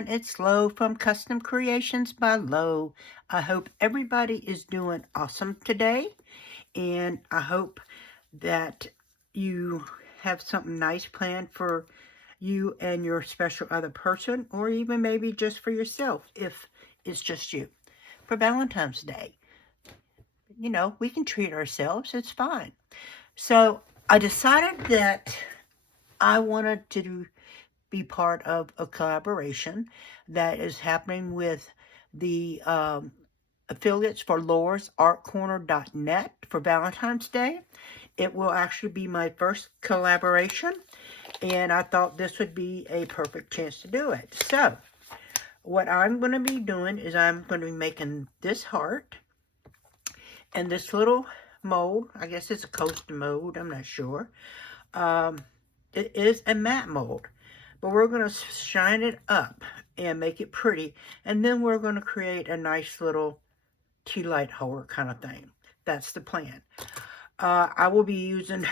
everyone. It's Lo from Custom Creations by Lo. I hope everybody is doing awesome today, and I hope that you have something nice planned for you and your special other person, or even maybe just for yourself if it's just you. For Valentine's Day, we can treat ourselves. It's fine. So I decided that I wanted to be part of a collaboration that is happening with the affiliates for laursartcorner.net for Valentine's Day. It will actually be my first collaboration, and I thought this would be a perfect chance to do it. So, what I'm going to be doing is I'm going to be making this heart and this little mold. I guess it's a coaster mold, I'm not sure. It is a matte mold, but we're going to shine it up and make it pretty, and then we're going to create a nice little tea light holder kind of thing. That's the plan. I will be using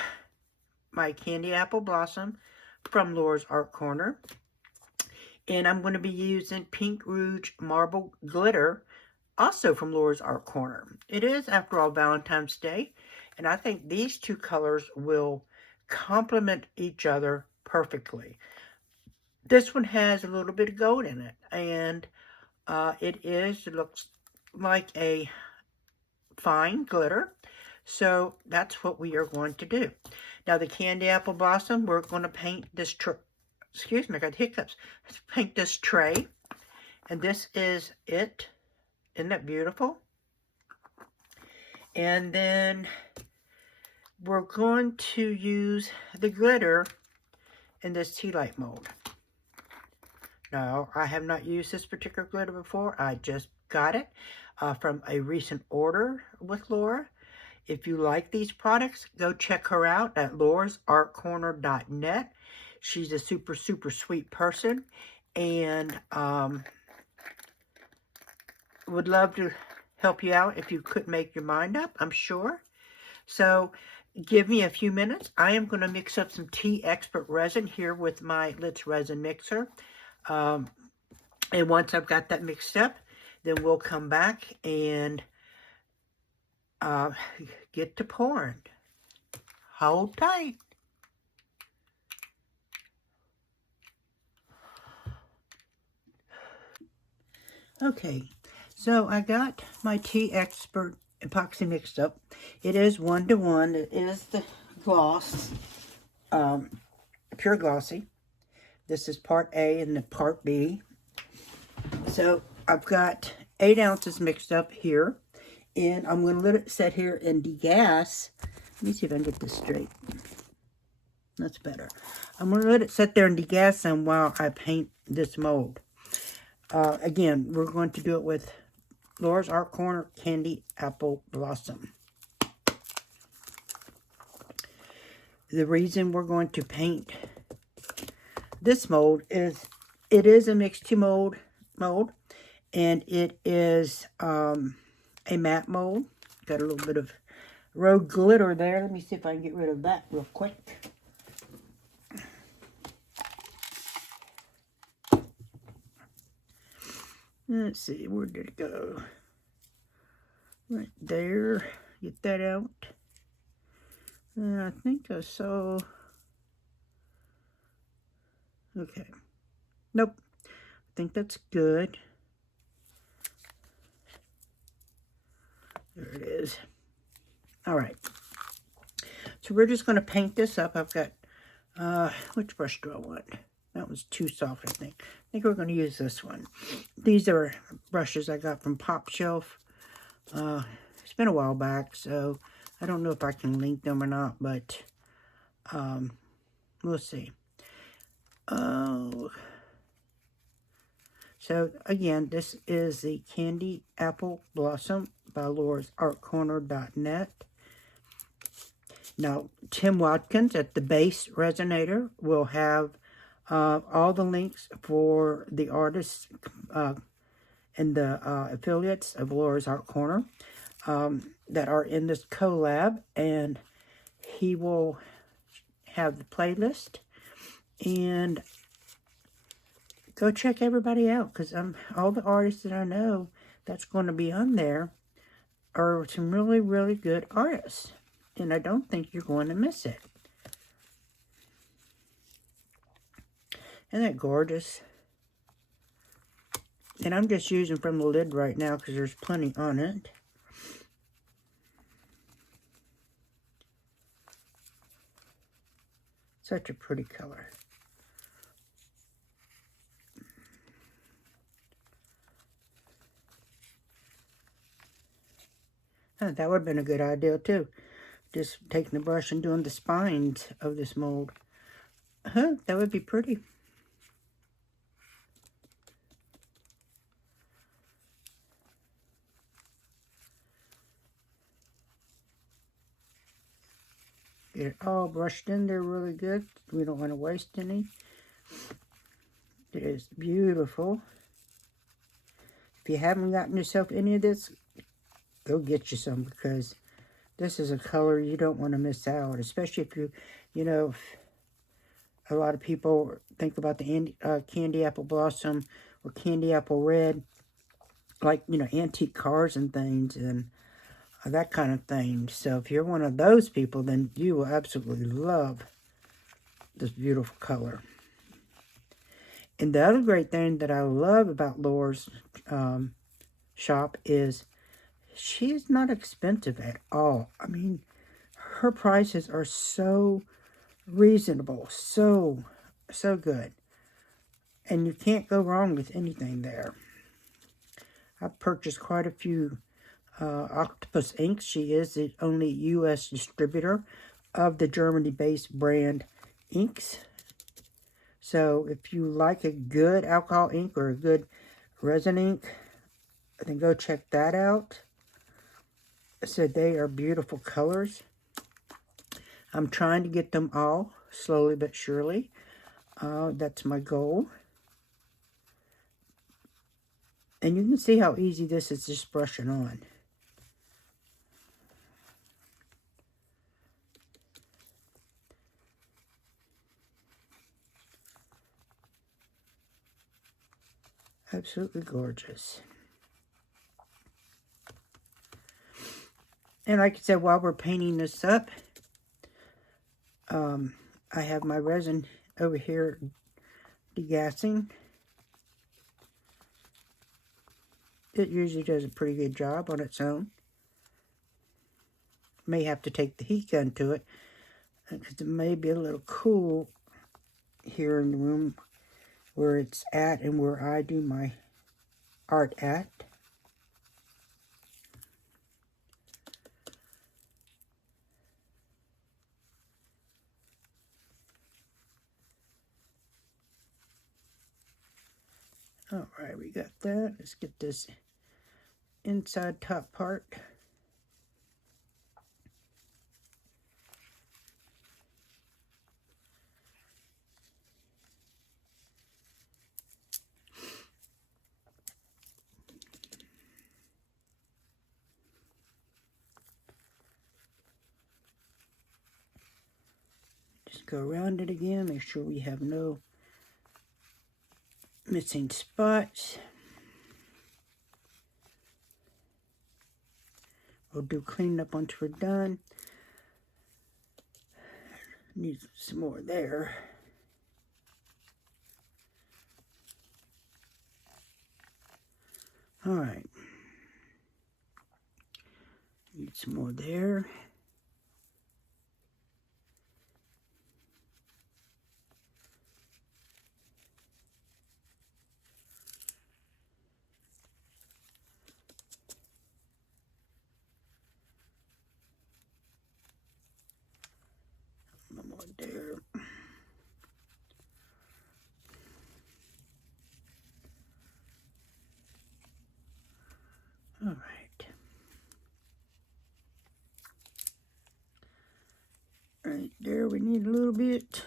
my candy apple blossom from Laura's Art Corner, and I'm going to be using Pink Rouge Marble Glitter, also from Laura's Art Corner. It is, after all, Valentine's Day, and I think these two colors will complement each other perfectly. This one has a little bit of gold in it, and it looks like a fine glitter. So that's what we are going to do. Now the candy apple blossom, we're going to paint this excuse me, I got hiccups. Let's paint this tray, and this is it. Isn't that beautiful? And then we're going to use the glitter in this tea light mold. No, I have not used this particular glitter before. I just got it from a recent order with Laura. If you like these products, go check her out at laursartcorner.net. She's a super, super sweet person, and would love to help you out if you couldn't make your mind up, I'm sure. So give me a few minutes. I am going to mix up some Tea Expert resin here with my Litz resin mixer. And once I've got that mixed up, then we'll come back and get to pouring. Hold tight. Okay, so I got my Tea Expert epoxy mixed up. It is 1-to-1. It is the gloss, pure glossy. This is part A and the part B. So I've got 8 ounces mixed up here, and I'm going to let it set here and degas. Let me see if I can get this straight. That's better. I'm going to let it sit there and degas some while I paint this mold. Again, we're going to do it with Laura's Art Corner Candy Apple Blossom. The reason we're going to paint this mold is it is a mixed mold, and it is a matte mold. Got a little bit of rogue glitter there. Let me see if I can get rid of that real quick. Let's see, where did it go? Right there. Get that out. And I think I saw... Okay. Nope. I think that's good. There it is. Alright. So we're just going to paint this up. I've got... which brush do I want? That was too soft, I think. I think we're going to use this one. These are brushes I got from Pop Shelf. It's been a while back, so I don't know if I can link them or not, but we'll see. Oh, so again, this is the Candy Apple Blossom by laursartcorner.net. Now, Tim Watkins at the Base Resonator will have all the links for the artists and the affiliates of Laura's Art Corner that are in this collab, and he will have the playlist and go check everybody out, because all the artists that I know that's going to be on there are some really, really good artists. And I don't think you're going to miss it. Isn't that gorgeous? And I'm just using from the lid right now because there's plenty on it. Such a pretty color. Huh, that would have been a good idea too. Just taking the brush and doing the spines of this mold. Huh, that would be pretty. Get it all brushed in there really good. We don't want to waste any. It is beautiful. If you haven't gotten yourself any of this, go get you some, because this is a color you don't want to miss out. Especially if you know, a lot of people think about the candy apple blossom or candy apple red, like, antique cars and things and that kind of thing. So if you're one of those people, then you will absolutely love this beautiful color. And the other great thing that I love about Laura's shop is she's not expensive at all. I mean, her prices are so reasonable, so good. And you can't go wrong with anything there. I've purchased quite a few Octopus inks. She is the only U.S. distributor of the Germany-based brand inks. So if you like a good alcohol ink or a good resin ink, then go check that out. So they are beautiful colors. I'm trying to get them all, slowly but surely. That's my goal. And you can see how easy this is just brushing on. Absolutely gorgeous. And like I said, while we're painting this up, I have my resin over here degassing. It usually does a pretty good job on its own. May have to take the heat gun to it, because it may be a little cool here in the room where it's at and where I do my art at. Alright, we got that. Let's get this inside top part. Just go around it again, make sure we have no missing spots. We'll do cleanup once we're done. Need some more there. Alright. Need some more there. One more there. All right. Right there, we need a little bit.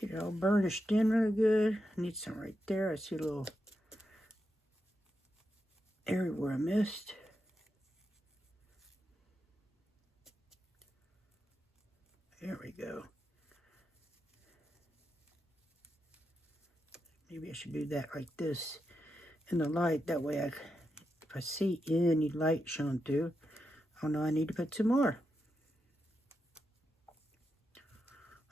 Get it all burnished in really good. Need some right there. I see a little area where I missed. There we go. Maybe I should do that like this in the light. That way if I see any light showing through, I'll know I need to put some more.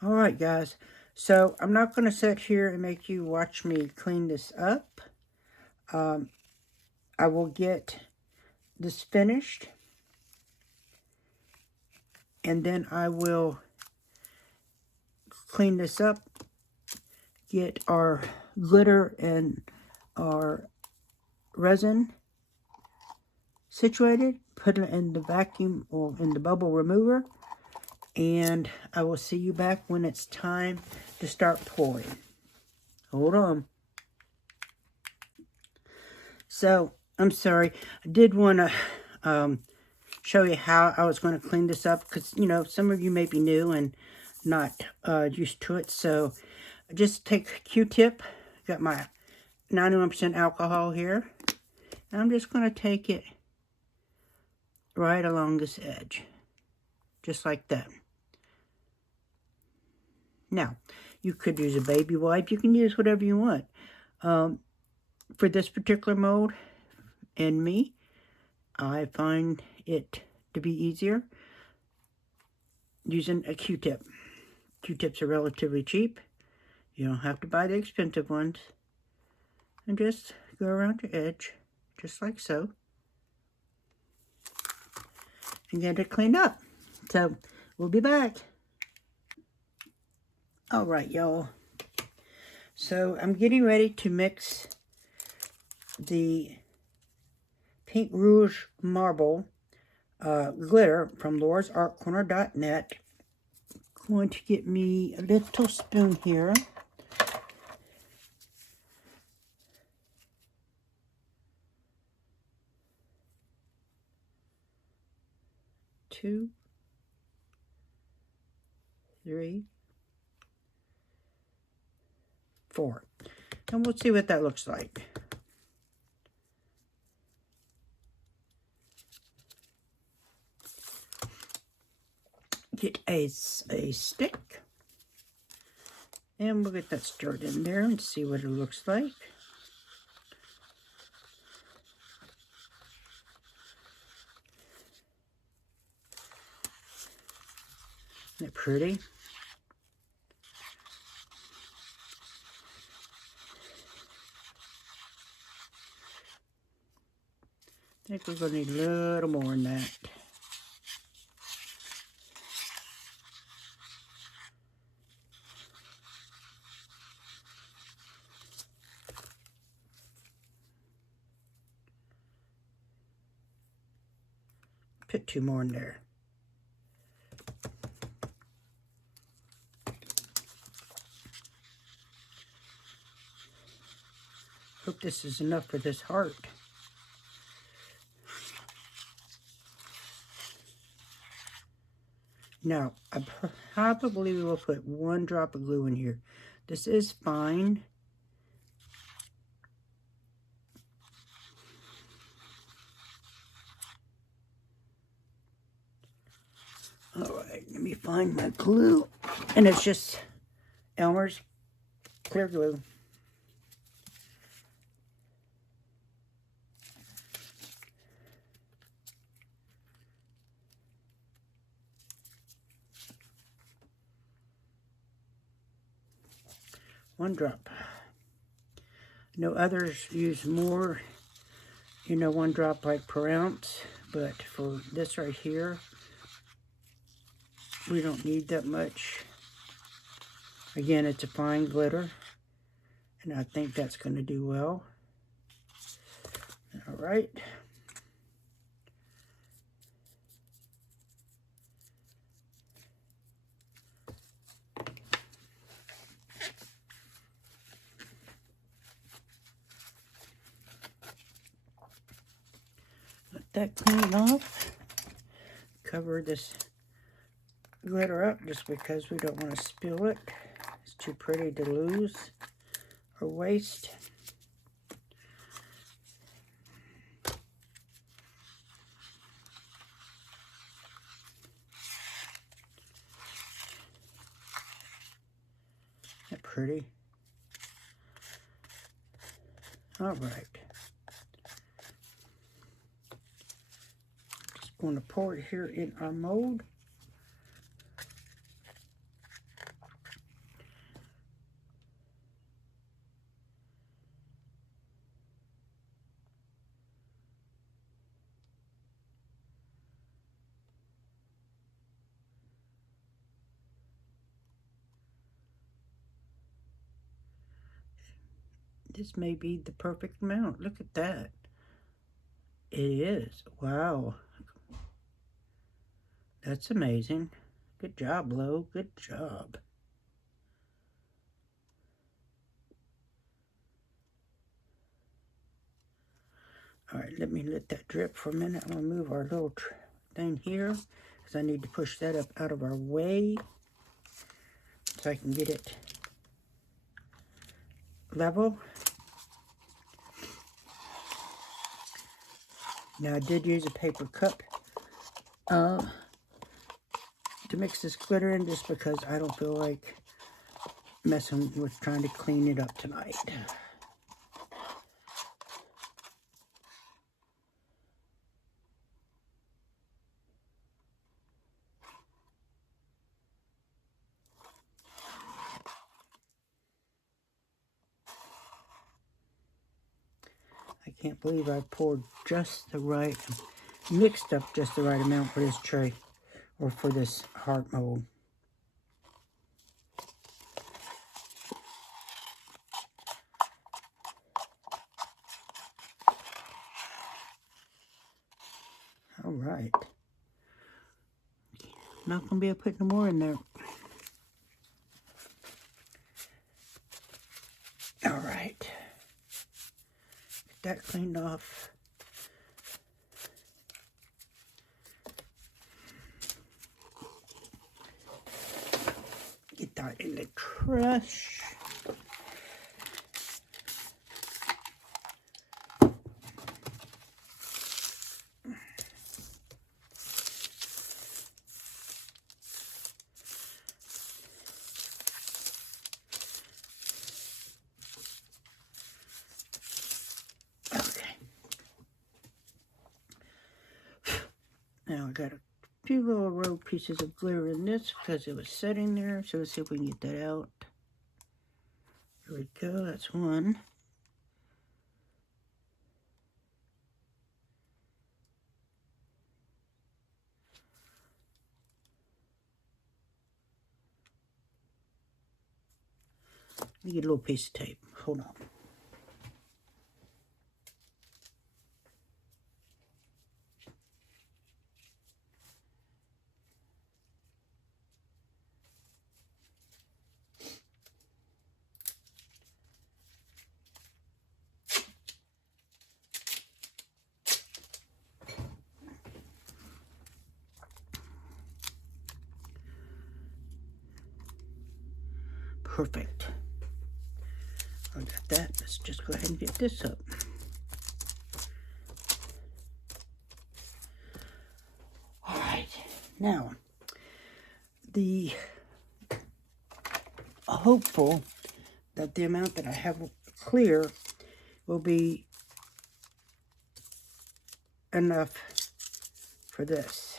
Alright guys, so I'm not going to sit here and make you watch me clean this up. I will get this finished, and then I will clean this up, get our glitter and our resin situated, put it in the vacuum or in the bubble remover, and I will see you back when it's time to start pouring. Hold on. So, I'm sorry, I did want to show you how I was going to clean this up, because, you know, some of you may be new and not used to it. So, just take a Q-tip, got my 91% alcohol here, and I'm just going to take it right along this edge, just like that. Now, you could use a baby wipe, you can use whatever you want. For this particular mold, and me, I find it to be easier using a Q-tip. Q-tips are relatively cheap. You don't have to buy the expensive ones. And just go around your edge, just like so. And get it cleaned up. So, we'll be back. Alright, y'all. So, I'm getting ready to mix the Pink Rouge Marble glitter from laurasartcorner.net. Going to get me a little spoon here. Two, three, four. And we'll see what that looks like. Get a stick. And we'll get that stirred in there and see what it looks like. Isn't it pretty? I think we're going to need a little more than that. Put two more in there. Hope this is enough for this heart. Now, I probably will put one drop of glue in here. This is fine. Alright, let me find my glue. And it's just Elmer's clear glue. One drop. No others use more, you know, one drop like per ounce. But for this right here, we don't need that much. Again, it's a fine glitter, and I think that's going to do well. All right. Let that clean off. Cover this glitter up just because we don't want to spill it. It's too pretty to lose or waste. Isn't that pretty? All right. Just going to pour it here in our mold. This may be the perfect amount. Look at that. It is. Wow. That's amazing. Good job, Lo. Good job. All right, let me let that drip for a minute. I'm going to move our little thing here because I need to push that up out of our way so I can get it level. Now, I did use a paper cup to mix this glitter in just because I don't feel like messing with trying to clean it up tonight. I can't believe I poured just the right, mixed up just the right amount for this tray or for this heart mold. All right. Not going to be able to put no more in there. All right. Get that cleaned off. Get that in the trash. Now I got a few little row pieces of glitter in this because it was sitting there. So let's see if we can get that out. Here we go. That's one. Let me get a little piece of tape. Hold on. Perfect. I got that. Let's just go ahead and get this up. All right. Now, the hopeful that the amount that I have clear will be enough for this.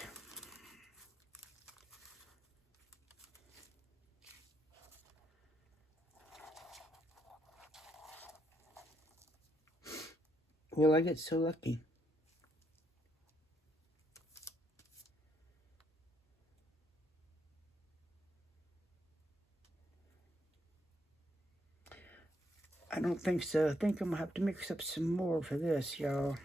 Will I get so lucky? I don't think so. I think I'm going to have to mix up some more for this, y'all.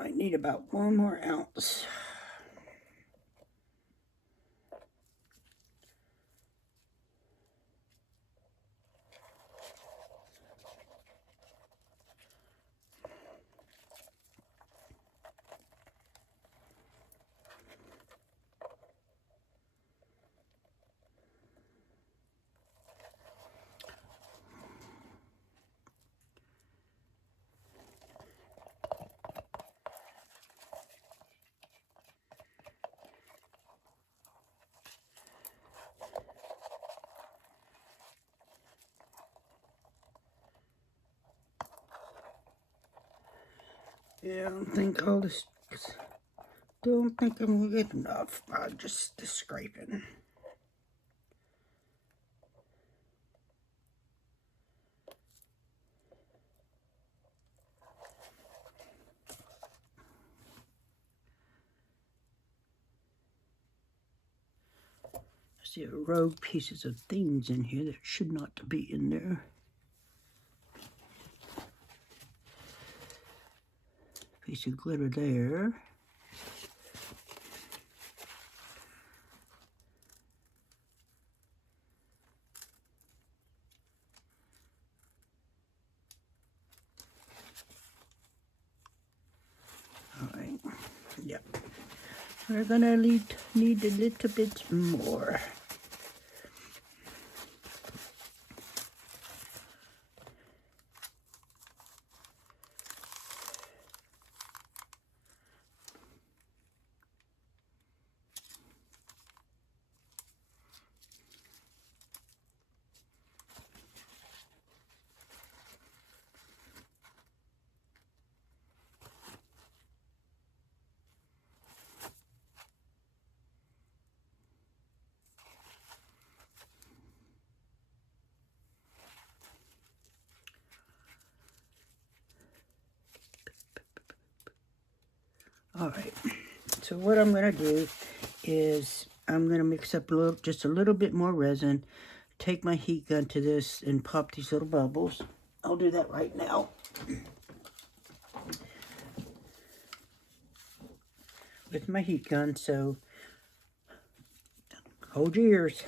Might need about 1 more ounce. Yeah, I don't think all this, don't think I'm gonna get enough by just the scraping. I see rogue pieces of things in here that should not be in there. Piece of glitter there. Alright, yep. We're gonna need a little bit more. Alright, so what I'm going to do is I'm going to mix up just a little bit more resin, take my heat gun to this and pop these little bubbles. I'll do that right now. With my heat gun, so hold your ears.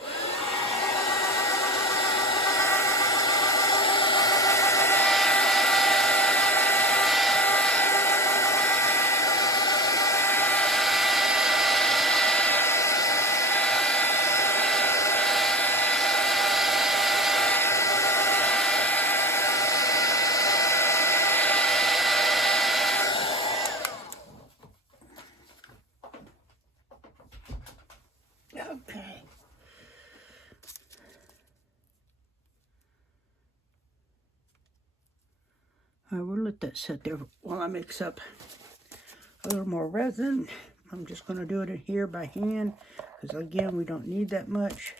Okay. Alright, we'll let that sit there while I mix up a little more resin. I'm just going to do it in here by hand because, again, we don't need that much.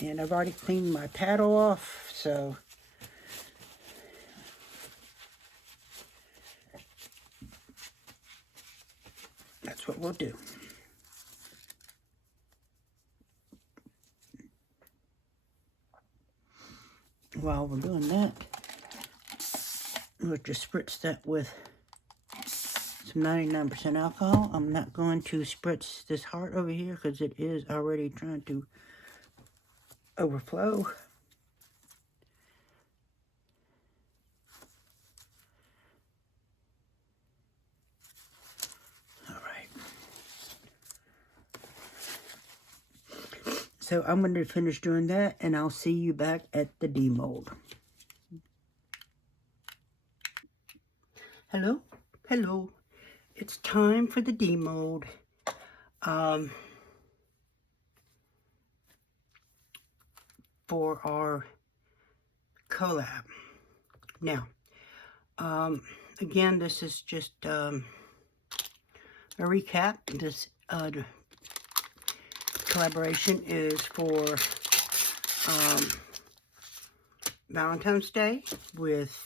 And I've already cleaned my paddle off, so that's what we'll do. While we're doing that, we'll just spritz that with some 99% alcohol. I'm not going to spritz this heart over here because it is already trying to overflow. Alright. So I'm going to finish doing that and I'll see you back at the demold. Hello? Hello. It's time for the demold. For our collab. Now, again, this is just a recap. This collaboration is for Valentine's Day with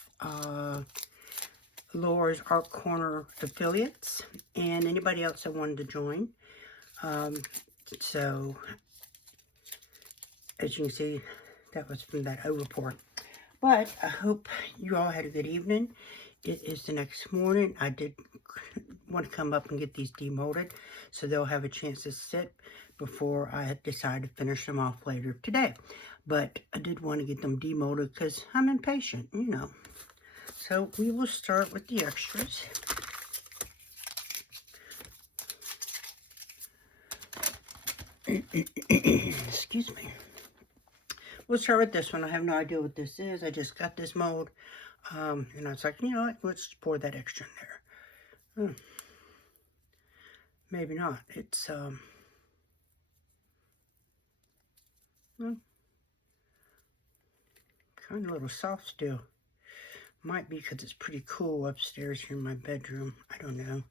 Laura's Art Corner affiliates and anybody else that wanted to join. So, as you can see, that was from that O report. But I hope you all had a good evening. It is the next morning. I did want to come up and get these demolded so they'll have a chance to sit before I decide to finish them off later today. But I did want to get them demolded because I'm impatient, you know. So we will start with the extras. Excuse me. We'll start with this one. I have no idea what this is. I just got this mold. And I was like, you know what? Let's pour that extra in there. Maybe not. It's, kind of a little soft still. Might be because it's pretty cool upstairs here in my bedroom. I don't know.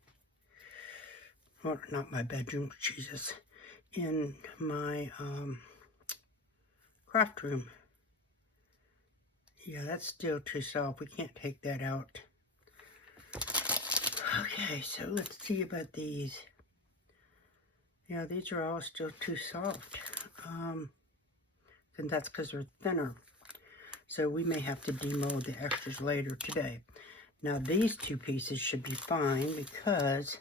Well, not my bedroom. Jesus. In my, craft room. Yeah, that's still too soft. We can't take that out. Okay, so let's see about these. Yeah, these are all still too soft. And that's because they're thinner. So we may have to demold the extras later today. Now these two pieces should be fine because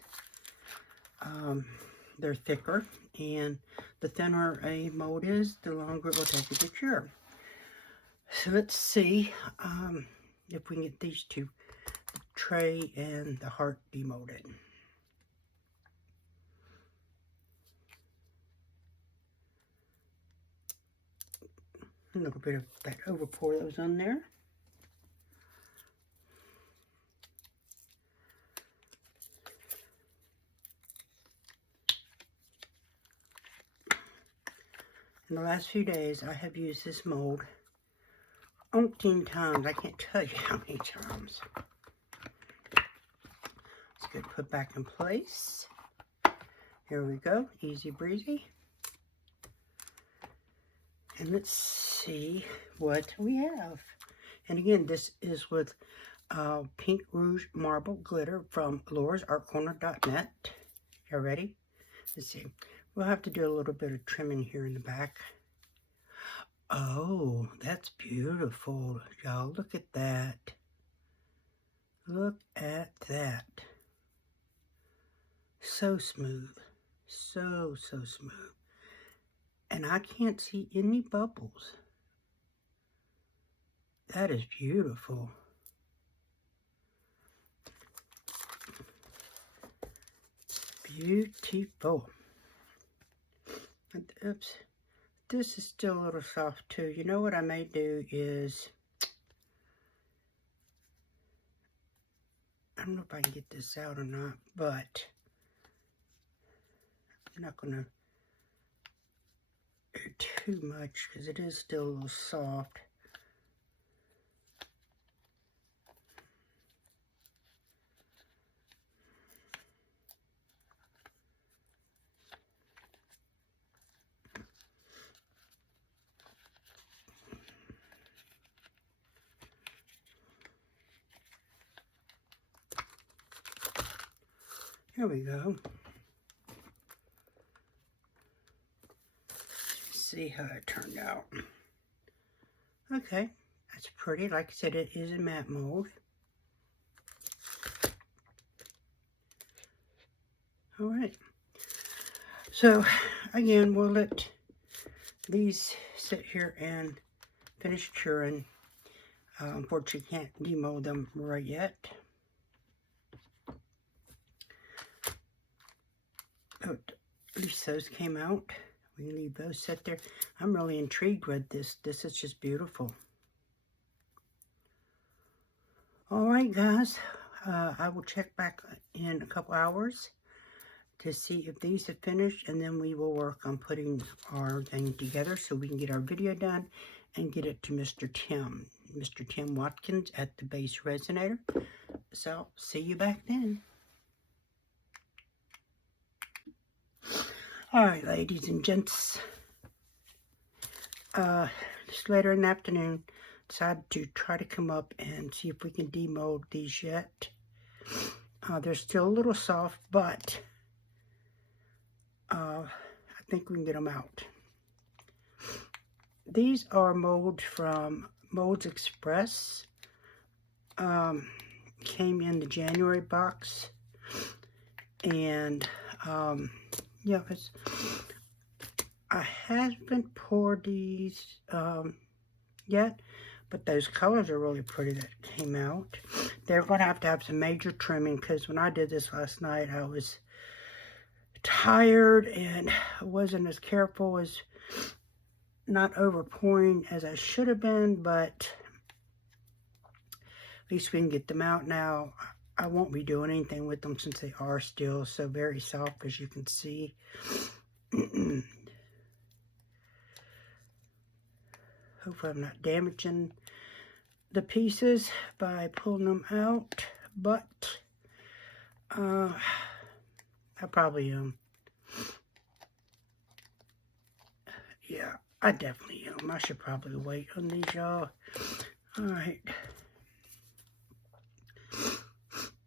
they're thicker. And the thinner a mold is, the longer it will take it to cure. So let's see if we can get these two, the tray and the heart, demolded. A little bit of that overpour that was on there. In the last few days, I have used this mold umpteen times. I can't tell you how many times. It's good to put back in place. Here we go, easy breezy. And let's see what we have. And again, this is with Pink Rouge Marble Glitter from laurasartcorner.net. You ready? Let's see. We'll have to do a little bit of trimming here in the back. Oh, that's beautiful. Y'all, look at that. Look at that. So smooth. So smooth. And I can't see any bubbles. That is beautiful. Beautiful. Oops. This is still a little soft too. You know what I may do is, I don't know if I can get this out or not, but I'm not going to do too much because it is still a little soft. Here we go. Let's see how it turned out. Okay, that's pretty. Like I said, it is a matte mold. All right. So, again, we'll let these sit here and finish curing. Unfortunately, can't demold them right yet. Oh, at least those came out. We can leave those set there. I'm really intrigued with this. This is just beautiful. All right, guys. I will check back in a couple hours to see if these have finished, and then we will work on putting our thing together so we can get our video done and get it to Mr. Tim Watkins at the Base Resonator. So, see you back then. Alright, ladies and gents, just later in the afternoon, decided to try to come up and see if we can demold these yet. They're still a little soft, but I think we can get them out. These are molds from Molds Express. Came in the January box. And, yeah, I haven't poured these yet, but those colors are really pretty that came out. They're going to have some major trimming, because when I did this last night, I was tired and wasn't as careful, as not over pouring as I should have been, but at least we can get them out now. I won't be doing anything with them since they are still so very soft, as you can see. Hopefully I'm not damaging the pieces by pulling them out, but I probably am. Yeah, I definitely am. I should probably wait on these, y'all. Alright.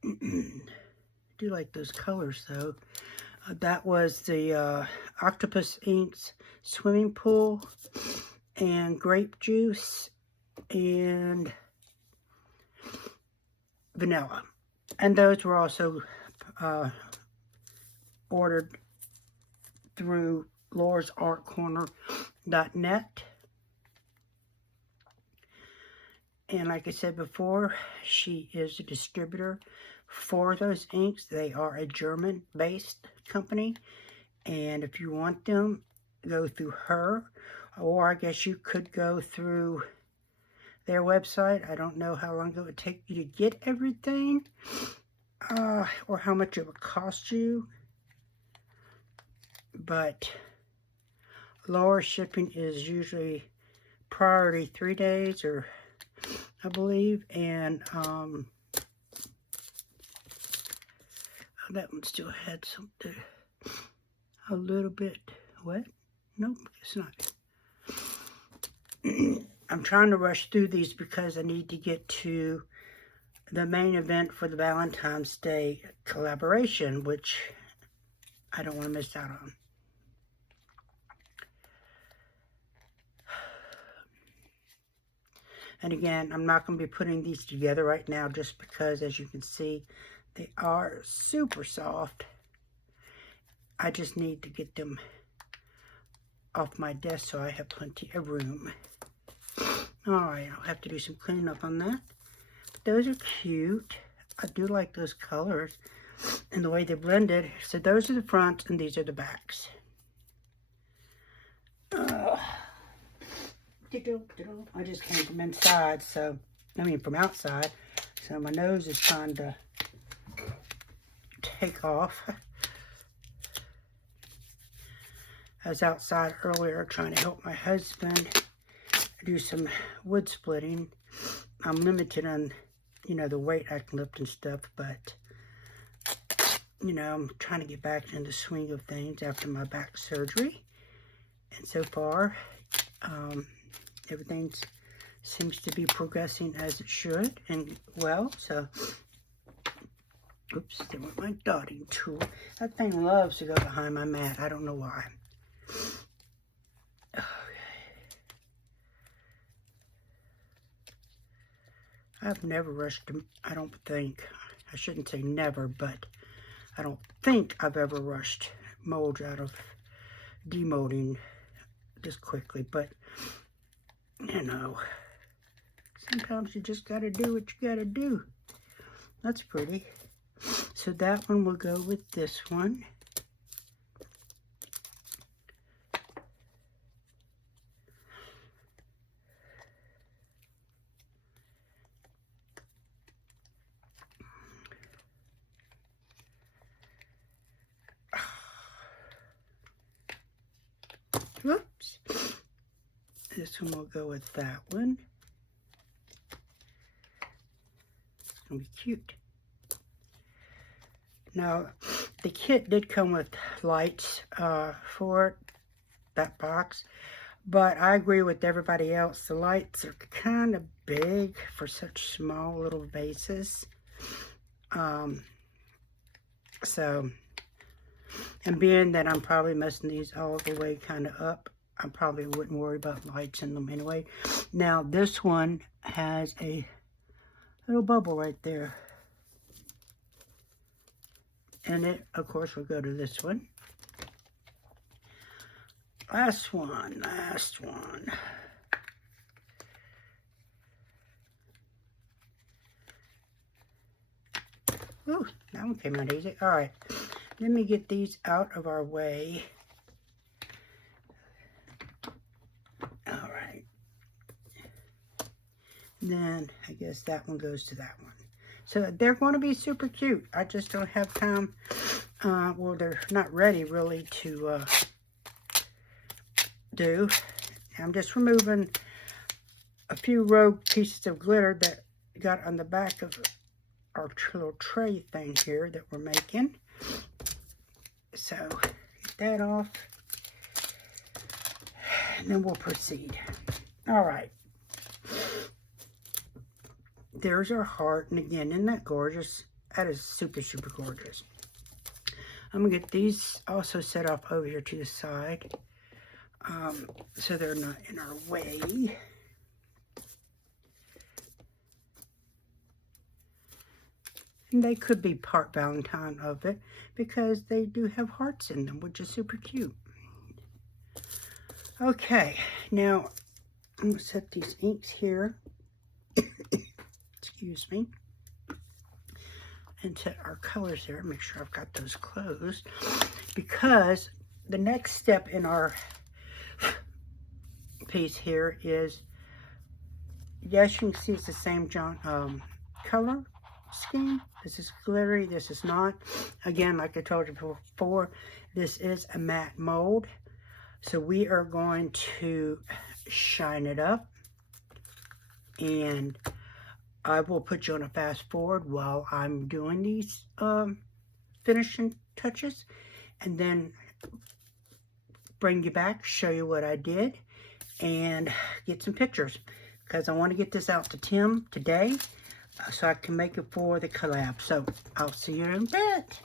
Do like those colors, though. That was the Octopus Inks Swimming Pool and Grape Juice and Vanilla. And those were also ordered through laursartcorner.net. And like I said before, she is a distributor for those inks. They are a German-based company. And if you want them, go through her. Or I guess you could go through their website. I don't know how long it would take you to get everything. Or how much it would cost you. But lower shipping is usually priority 3 days, or I believe, and that one still had something a little bit wet. Nope, it's not. I'm trying to rush through these because I need to get to the main event for the Valentine's Day collaboration, which I don't want to miss out on. And again, I'm not going to be putting these together right now just because, as you can see, they are super soft. I just need to get them off my desk so I have plenty of room. Alright, I'll have to do some cleaning up on that. But those are cute. I do like those colors and the way they're blended. So those are the fronts and these are the backs. I just came from inside, from outside, so my nose is trying to take off. I was outside earlier trying to help my husband do some wood splitting. I'm limited on, the weight I can lift and stuff, but, I'm trying to get back in the swing of things after my back surgery. And so far, everything seems to be progressing as it should and well. So, oops, there went my dotting tool. That thing loves to go behind my mat. I don't know why. Okay. I've never rushed them. I don't think. I shouldn't say never, but I don't think I've ever rushed molds out of demolding this quickly, but sometimes you just gotta do what you gotta do. That's pretty. So that one will go with this one. Whoops. This one will go with that one. It's going to be cute. Now, the kit did come with lights for that box, but I agree with everybody else. The lights are kind of big for such small little vases. And being that I'm probably messing these all the way kind of up, I probably wouldn't worry about lights in them anyway. Now this one has a little bubble right there. And it, of course, will go to this one. Last one. Oh, that one came out easy. All right, let me get these out of our way. All right. Then I guess that one goes to that one. So they're going to be super cute. I just don't have time. Well, they're not ready really to do. I'm just removing a few rogue pieces of glitter that got on the back of our little tray thing here that we're making. So get that off, and then we'll proceed. All right. There's our heart, and again, isn't that gorgeous? That is super, super gorgeous. I'm gonna get these also set off over here to the side, so they're not in our way. And they could be part Valentine of it because they do have hearts in them, which is super cute. Okay, now I'm gonna set these inks here. Excuse me. And set our colors there. Make sure I've got those closed. Because the next step in our piece here is, yes, you can see it's the same color scheme. This is glittery, this is not. Again, like I told you before, this is a matte mold. So we are going to shine it up. And I will put you on a fast forward while I'm doing these finishing touches. And then bring you back, show you what I did, and get some pictures. Because I want to get this out to Tim today, so I can make it for the collab. So I'll see you in a bit.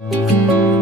you.